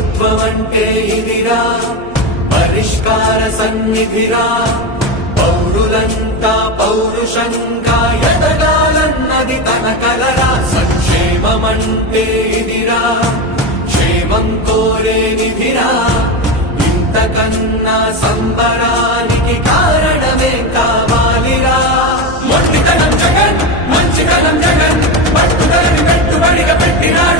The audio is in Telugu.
ప్రభుత్వమంటే ఇదిరా పరిష్కార సన్నిధిరా పౌరులంతా పౌరుషంగా ఎదగాలన్నది తన కలరా సంక్షేమమంటే ఇదిరా క్షేమం కోరే నిధిరా ఇంతకన్నా సంబరానికి కారణమే కావాలిరా మొండితనం జగన్ మంచితనం జగన్ పట్టుదలని పెట్టుబడిగా పెట్టినాడు